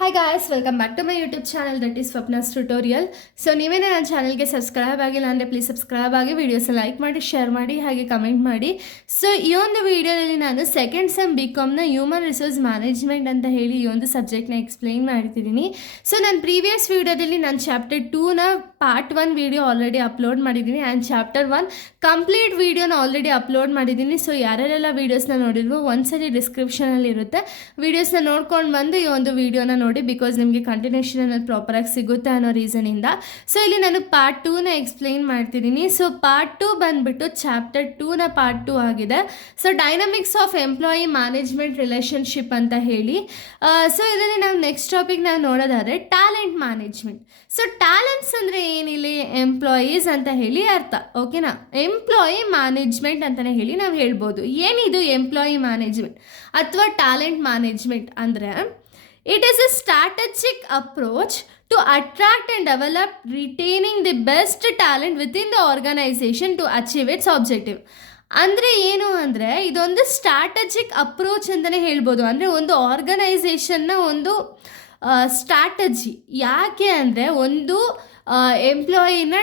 Hi guys, welcome back to my YouTube channel that is Swapna's tutorial. So ನೀವೇನೇ ನನ್ನ ಚಾನಲ್ಗೆ subscribe ಆಗಿಲ್ಲ ಅಂದರೆ ಪ್ಲೀಸ್ ಸಬ್ಸ್ಕ್ರೈಬ್ ಆಗಿ, ವೀಡಿಯೋಸ್ನ ಲೈಕ್ ಮಾಡಿ, ಶೇರ್ ಮಾಡಿ, ಹಾಗೆ ಕಮೆಂಟ್ ಮಾಡಿ. ಸೊ ಈ ಒಂದು ವಿಡಿಯೋದಲ್ಲಿ ನಾನು ಸೆಕೆಂಡ್ ಸೆಮ್ BComನ ಹ್ಯೂಮನ್ ರಿಸೋರ್ಸ್ ಮ್ಯಾನೇಜ್ಮೆಂಟ್ ಅಂತ ಹೇಳಿ ಈ ಒಂದು ಸಬ್ಜೆಕ್ಟ್ನ ಎಕ್ಸ್ಪ್ಲೈನ್ ಮಾಡ್ತಿದ್ದೀನಿ. ಸೊ ನಾನು ಪ್ರೀವಿಯಸ್ ವಿಡಿಯೋದಲ್ಲಿ ನಾನು ಚಾಪ್ಟರ್ 2ನ ಪಾರ್ಟ್ 1 ವಿಡಿಯೋ ಆಲ್ರೆಡಿ ಅಪ್ಲೋಡ್ ಮಾಡಿದ್ದೀನಿ ಆ್ಯಂಡ್ ಚಾಪ್ಟರ್ 1 ಕಂಪ್ಲೀಟ್ ವಿಡಿಯೋನ ಆಲ್ರೆಡಿ ಅಪ್ಲೋಡ್ ಮಾಡಿದ್ದೀನಿ. ಸೊ ಯಾರೆಲ್ಲ ವೀಡಿಯೋಸ್ನ ನೋಡಿದ್ರು ಒಂದ್ಸರಿ ಡಿಸ್ಕ್ರಿಪ್ಷನಲ್ಲಿ ಇರುತ್ತೆ, ವೀಡಿಯೋಸ್ನ ನೋಡ್ಕೊಂಡು ಬಂದು ಈ ಒಂದು ವಿಡಿಯೋನ ನೋಡಿ, ಬಿಕಾಸ್ ನಿಮಗೆ ಕಂಟಿನ್ಯೂಷನ್ ಅನ್ನೋದು ಪ್ರಾಪರಾಗಿ ಸಿಗುತ್ತೆ ಅನ್ನೋ ರೀಸನಿಂದ. ಸೊ ಇಲ್ಲಿ ನಾನು ಪಾರ್ಟ್ 2ನ ಎಕ್ಸ್ಪ್ಲೈನ್ ಮಾಡ್ತಿದ್ದೀನಿ. ಸೊ ಪಾರ್ಟ್ 2 ಬಂದುಬಿಟ್ಟು ಚಾಪ್ಟರ್ 2ನ ಪಾರ್ಟ್ 2 ಆಗಿದೆ. So dynamics of employee management relationship ಅಂತ ಹೇಳಿ. ಸೊ ಇದರಲ್ಲಿ ನಾವು ನೆಕ್ಸ್ಟ್ ಟಾಪಿಕ್ ನಾವು ನೋಡೋದಾದರೆ ಟ್ಯಾಲೆಂಟ್ ಮ್ಯಾನೇಜ್ಮೆಂಟ್. ಸೊ ಟ್ಯಾಲೆಂಟ್ಸ್ ಅಂದರೆ ಏನಿಲ್ಲಿ ಎಂಪ್ಲಾಯೀಸ್ ಅಂತ ಹೇಳಿ ಅರ್ಥ, ಓಕೆನಾ. ಎಂಪ್ಲಾಯಿ ಮ್ಯಾನೇಜ್ಮೆಂಟ್ ಅಂತಲೇ ಹೇಳಿ ನಾವು ಹೇಳ್ಬೋದು. ಏನಿದು ಎಂಪ್ಲಾಯಿ ಮ್ಯಾನೇಜ್ಮೆಂಟ್ ಅಥವಾ ಟ್ಯಾಲೆಂಟ್ ಮ್ಯಾನೇಜ್ಮೆಂಟ್ ಅಂದರೆ it is a strategic approach to attract and develop retaining the best talent within the organization to achieve its objective. ಅಂದರೆ ಏನು ಅಂದರೆ ಇದೊಂದು ಸ್ಟ್ರಾಟಜಿಕ್ ಅಪ್ರೋಚ್ ಅಂತಲೇ ಹೇಳ್ಬೋದು. ಅಂದರೆ ಒಂದು ಆರ್ಗನೈಸೇಷನ್ನ ಒಂದು ಸ್ಟ್ರಾಟಜಿ. ಯಾಕೆ ಅಂದರೆ ಒಂದು ಎಂಪ್ಲಾಯಿನ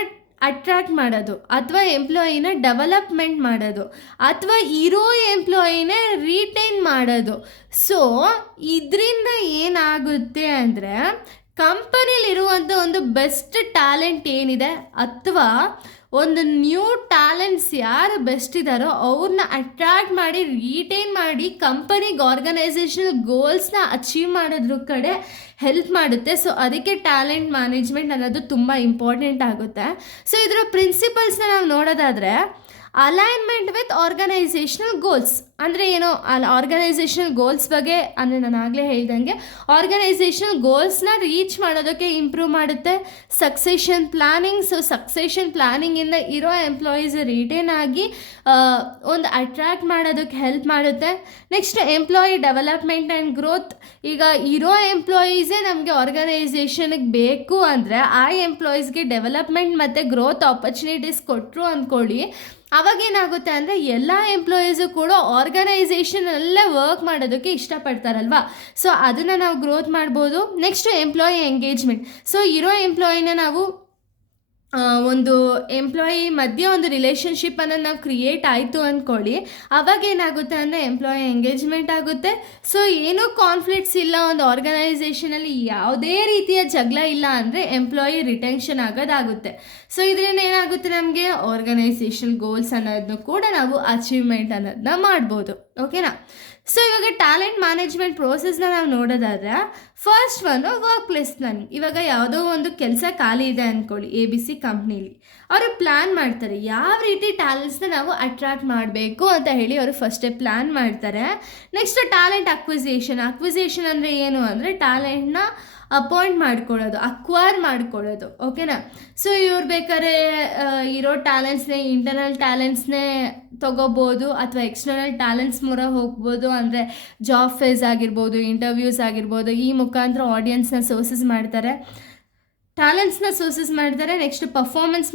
ಅಟ್ರ್ಯಾಕ್ಟ್ ಮಾಡೋದು ಅಥವಾ ಎಂಪ್ಲಾಯಿನ ಡೆವಲಪ್ಮೆಂಟ್ ಮಾಡೋದು ಅಥವಾ ಇರೋ ಎಂಪ್ಲಾಯಿನ ರಿಟೈನ್ ಮಾಡೋದು. ಸೊ ಇದರಿಂದ ಏನಾಗುತ್ತೆ ಅಂದರೆ ಕಂಪನಿಲಿರುವಂಥ ಒಂದು ಬೆಸ್ಟ್ ಟ್ಯಾಲೆಂಟ್ ಏನಿದೆ ಅಥವಾ ಒಂದು ನ್ಯೂ ಟ್ಯಾಲೆಂಟ್ಸ್ ಯಾರು ಬೆಸ್ಟ್ ಇದ್ದಾರೋ ಅವ್ರನ್ನ ಅಟ್ರ್ಯಾಕ್ಟ್ ಮಾಡಿ ರಿಟೈನ್ ಮಾಡಿ ಕಂಪನಿಗೆ ಆರ್ಗನೈಸೇಷನಲ್ ಗೋಲ್ಸ್ನ ಅಚೀವ್ ಮಾಡೋದ್ರ ಕಡೆ ಹೆಲ್ಪ್ ಮಾಡುತ್ತೆ. ಸೊ ಅದಕ್ಕೆ ಟ್ಯಾಲೆಂಟ್ ಮ್ಯಾನೇಜ್ಮೆಂಟ್ ಅನ್ನೋದು ತುಂಬ ಇಂಪಾರ್ಟೆಂಟ್ ಆಗುತ್ತೆ. ಸೊ ಇದರ ಪ್ರಿನ್ಸಿಪಲ್ಸ್ನ ನಾವು ನೋಡೋದಾದರೆ ಅಲೈನ್ಮೆಂಟ್ ವಿತ್ ಆರ್ಗನೈಸೇಷನಲ್ ಗೋಲ್ಸ್ ಅಂದರೆ ಏನೋ ಆರ್ಗನೈಸೇಷನಲ್ ಗೋಲ್ಸ್ ಬಗ್ಗೆ ಅಂದರೆ ನಾನು ಆಗಲೇ ಹೇಳ್ದಂಗೆ ಆರ್ಗನೈಸೇಷನಲ್ ಗೋಲ್ಸ್ನ ರೀಚ್ ಮಾಡೋದಕ್ಕೆ ಇಂಪ್ರೂವ್ ಮಾಡುತ್ತೆ. Succession planning. ಸೊ ಸಕ್ಸೆಷನ್ ಪ್ಲ್ಯಾನಿಂಗಿಂದ ಇರೋ ಎಂಪ್ಲಾಯೀಸ್ ರಿಟೈನ್ ಆಗಿ ಒಂದು ಅಟ್ರ್ಯಾಕ್ಟ್ ಮಾಡೋದಕ್ಕೆ ಹೆಲ್ಪ್ ಮಾಡುತ್ತೆ. Next employee development and growth. ಈಗ ಇರೋ ಎಂಪ್ಲಾಯೀಸೇ ನಮಗೆ ಆರ್ಗನೈಸೇಷನ್ಗೆ ಬೇಕು ಅಂದರೆ ಆ ಎಂಪ್ಲಾಯೀಸ್ಗೆ ಡೆವಲಪ್ಮೆಂಟ್ ಮತ್ತು ಗ್ರೋತ್ ಆಪರ್ಚುನಿಟೀಸ್ ಕೊಟ್ಟರು ಅಂದ್ಕೊಳ್ಳಿ, ಅವಾಗೇನಾಗುತ್ತೆ ಅಂದರೆ ಎಲ್ಲ ಎಂಪ್ಲಾಯೀಸು ಕೂಡ ಆರ್ಗನೈಸೇಷನಲ್ಲೇ ವರ್ಕ್ ಮಾಡೋದಕ್ಕೆ ಇಷ್ಟಪಡ್ತಾರಲ್ವ. ಸೊ ಅದನ್ನು ನಾವು ಗ್ರೋತ್ ಮಾಡ್ಬೋದು. Next employee engagement. ಸೊ ಇರೋ ಎಂಪ್ಲಾಯಿನ ನಾವು ಒಂದು ಎಂಪ್ಲಾಯಿ ಮಧ್ಯೆ ಒಂದು ರಿಲೇಷನ್ಶಿಪ್ ಅನ್ನೋದು ನಾವು ಕ್ರಿಯೇಟ್ ಆಯಿತು ಅಂದ್ಕೊಳ್ಳಿ, ಅವಾಗೇನಾಗುತ್ತೆ ಅಂದರೆ ಎಂಪ್ಲಾಯಿ ಎಂಗೇಜ್ಮೆಂಟ್ ಆಗುತ್ತೆ. ಸೊ ಏನೂ ಕಾನ್ಫ್ಲಿಕ್ಟ್ಸ್ ಇಲ್ಲ, ಒಂದು ಆರ್ಗನೈಸೇಷನಲ್ಲಿ ಯಾವುದೇ ರೀತಿಯ ಜಗಳ ಇಲ್ಲ ಅಂದರೆ ಎಂಪ್ಲಾಯಿ ರಿಟೆನ್ಷನ್ ಆಗೋದಾಗುತ್ತೆ. ಸೊ ಇದರಿಂದ ಏನಾಗುತ್ತೆ, ನಮಗೆ ಆರ್ಗನೈಸೇಷನ್ ಗೋಲ್ಸ್ ಅನ್ನೋದನ್ನು ಕೂಡ ನಾವು ಅಚೀವ್ಮೆಂಟ್ ಅನ್ನೋದನ್ನ ಮಾಡ್ಬೋದು, ಓಕೆನಾ. ಸೊ ಇವಾಗ ಟ್ಯಾಲೆಂಟ್ ಮ್ಯಾನೇಜ್ಮೆಂಟ್ ಪ್ರೋಸೆಸ್ನ ನಾವು ನೋಡೋದಾದರೆ ಫಸ್ಟ್ ಒಂದು ವರ್ಕ್ ಪ್ಲೇಸ್ ಪ್ಲಾನಿಂಗ್. ಇವಾಗ ಯಾವುದೋ ಒಂದು ಕೆಲಸ ಖಾಲಿ ಇದೆ ಅಂದ್ಕೊಳ್ಳಿ, ABC ಕಂಪ್ನೀಲಿ ಅವರು ಪ್ಲ್ಯಾನ್ ಮಾಡ್ತಾರೆ ಯಾವ ರೀತಿ ಟ್ಯಾಲೆಂಟ್ಸ್ನ ನಾವು ಅಟ್ರ್ಯಾಕ್ಟ್ ಮಾಡಬೇಕು ಅಂತ ಹೇಳಿ ಅವರು ಫಸ್ಟೇ ಪ್ಲ್ಯಾನ್ ಮಾಡ್ತಾರೆ. ನೆಕ್ಸ್ಟ್ ಟ್ಯಾಲೆಂಟ್ ಅಕ್ವಿಸೇಷನ್ ಅಂದರೆ ಏನು ಅಂದರೆ ಟ್ಯಾಲೆಂಟ್ನ ಅಪಾಯಿಂಟ್ ಮಾಡ್ಕೊಳ್ಳೋದು, ಅಕ್ವೈರ್ ಮಾಡ್ಕೊಳ್ಳೋದು, ಓಕೆನಾ. ಸೊ ಇವ್ರು ಬೇಕಾದ್ರೆ ಇರೋ ಟ್ಯಾಲೆಂಟ್ಸ್ನೇ ಇಂಟರ್ನಲ್ ಟ್ಯಾಲೆಂಟ್ಸ್ನೇ ತೊಗೋಬೋದು ಅಥವಾ ಎಕ್ಸ್ಟರ್ನಲ್ ಟ್ಯಾಲೆಂಟ್ಸ್ ಮೂರ ಹೋಗ್ಬೋದು. ಅಂದರೆ ಜಾಬ್ ಫೇಸ್ ಆಗಿರ್ಬೋದು, ಇಂಟರ್ವ್ಯೂಸ್ ಆಗಿರ್ಬೋದು, ಈ ಮುಖಾಂತರ ಆಡಿಯನ್ಸ್ನ ಸೋರ್ಸಸ್ ಮಾಡ್ತಾರೆ, ಟ್ಯಾಲೆಂಟ್ಸ್ನ ಸೋರ್ಸಸ್ ಮಾಡ್ತಾರೆ. ನೆಕ್ಸ್ಟ್ ಪರ್ಫಾರ್ಮೆನ್ಸ್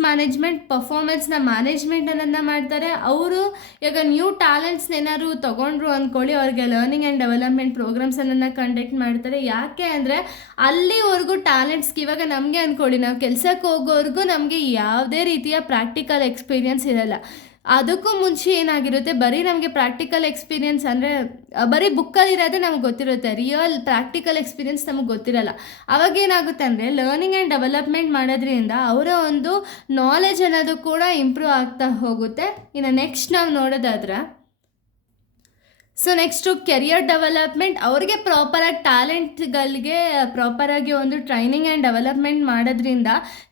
ಪರ್ಫಾರ್ಮೆನ್ಸ್ನ ಮ್ಯಾನೇಜ್ಮೆಂಟ್ ಅನ್ನೋದನ್ನ ಮಾಡ್ತಾರೆ. ಅವರು ಈಗ ನ್ಯೂ ಟ್ಯಾಲೆಂಟ್ಸ್ನ ಏನಾದ್ರು ತೊಗೊಂಡ್ರು ಅಂದ್ಕೊಳ್ಳಿ, ಅವ್ರಿಗೆ ಲರ್ನಿಂಗ್ ಆ್ಯಂಡ್ ಡೆವಲಪ್ಮೆಂಟ್ ಪ್ರೋಗ್ರಾಮ್ಸ್ ಅನ್ನೋದನ್ನ ಕಂಡಕ್ಟ್ ಮಾಡ್ತಾರೆ. ಯಾಕೆ ಅಂದರೆ ಅಲ್ಲಿವರೆಗೂ ಟ್ಯಾಲೆಂಟ್ಸ್ಗೆ ಇವಾಗ ನಮಗೆ ಅಂದ್ಕೊಳ್ಳಿ, ನಾವು ಕೆಲಸಕ್ಕೆ ಹೋಗೋವರೆಗೂ ನಮಗೆ ಯಾವುದೇ ರೀತಿಯ ಪ್ರಾಕ್ಟಿಕಲ್ ಎಕ್ಸ್ಪೀರಿಯನ್ಸ್ ಇರಲ್ಲ. ಅದಕ್ಕೂ ಮುಂಚೆ ಏನಾಗಿರುತ್ತೆ, ಬರೀ ನಮಗೆ ಪ್ರಾಕ್ಟಿಕಲ್ ಎಕ್ಸ್ಪೀರಿಯನ್ಸ್ ಅಂದರೆ ಬರೀ ಬುಕ್ಕಲ್ಲಿರೋದೇ ನಮಗೆ ಗೊತ್ತಿರುತ್ತೆ, ರಿಯಲ್ ಪ್ರಾಕ್ಟಿಕಲ್ ಎಕ್ಸ್ಪೀರಿಯನ್ಸ್ ನಮಗೆ ಗೊತ್ತಿರಲ್ಲ. ಅವಾಗೇನಾಗುತ್ತೆ ಅಂದರೆ ಲರ್ನಿಂಗ್ ಆ್ಯಂಡ್ ಡೆವಲಪ್ಮೆಂಟ್ ಮಾಡೋದ್ರಿಂದ ಅವರ ಒಂದು ನಾಲೆಜ್ ಅನ್ನೋದು ಕೂಡ ಇಂಪ್ರೂವ್ ಆಗ್ತಾ ಹೋಗುತ್ತೆ. ಇನ್ನು ನೆಕ್ಸ್ಟ್ ನಾವು ನೋಡೋದಾದ್ರೆ ಸೊ ನೆಕ್ಸ್ಟು ಕೆರಿಯರ್ ಡೆವಲಪ್ಮೆಂಟ್. ಅವ್ರಿಗೆ ಪ್ರಾಪರಾಗಿ ಟ್ಯಾಲೆಂಟ್ಗಳಿಗೆ ಪ್ರಾಪರಾಗಿ ಒಂದು ಟ್ರೈನಿಂಗ್ ಆ್ಯಂಡ್ ಡೆವಲಪ್ಮೆಂಟ್ ಮಾಡೋದ್ರಿಂದ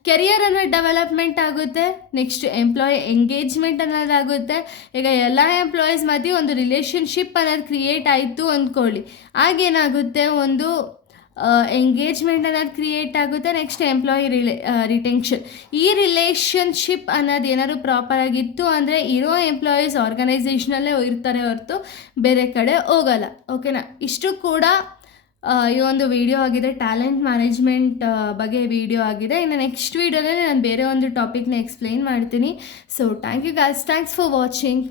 ಕೆರಿಯರ್ ಅನ್ನೋದು ಡೆವಲಪ್ಮೆಂಟ್ ಆಗುತ್ತೆ. ನೆಕ್ಸ್ಟ್ ಎಂಪ್ಲಾಯಿ ಎಂಗೇಜ್ಮೆಂಟ್ ಅನ್ನೋದಾಗುತ್ತೆ. ಈಗ ಎಲ್ಲ ಎಂಪ್ಲಾಯೀಸ್ ಮಧ್ಯೆ ಒಂದು ರಿಲೇಷನ್ಶಿಪ್ ಅನ್ನೋದು ಕ್ರಿಯೇಟ್ ಆಯಿತು ಅಂದ್ಕೊಳ್ಳಿ, ಆಗೇನಾಗುತ್ತೆ ಒಂದು ಎಂಗೇಜ್ಮೆಂಟ್ ಅನ್ನೋದು ಕ್ರಿಯೇಟ್ ಆಗುತ್ತೆ. Next employee retention. ಈ ರಿಲೇಷನ್ಶಿಪ್ ಅನ್ನೋದು ಏನಾದ್ರು ಪ್ರಾಪರಾಗಿತ್ತು ಅಂದರೆ ಇರೋ ಎಂಪ್ಲಾಯೀಸ್ ಆರ್ಗನೈಸೇಷನಲ್ಲೇ ಇರ್ತಾರೆ ಹೊರತು ಬೇರೆ ಕಡೆ ಹೋಗಲ್ಲ, ಓಕೆನಾ. ಇಷ್ಟು ಕೂಡ ಈ ಒಂದು ವಿಡಿಯೋ ಆಗಿದೆ, ಟ್ಯಾಲೆಂಟ್ ಮ್ಯಾನೇಜ್ಮೆಂಟ್ ಬಗ್ಗೆ ವಿಡಿಯೋ ಆಗಿದೆ. ಇನ್ನು ನೆಕ್ಸ್ಟ್ ವಿಡಿಯೋದಲ್ಲಿ ನಾನು ಬೇರೆ ಒಂದು ಟಾಪಿಕ್ನ ಎಕ್ಸ್ಪ್ಲೈನ್ ಮಾಡ್ತೀನಿ. So thank you guys, thanks for watching.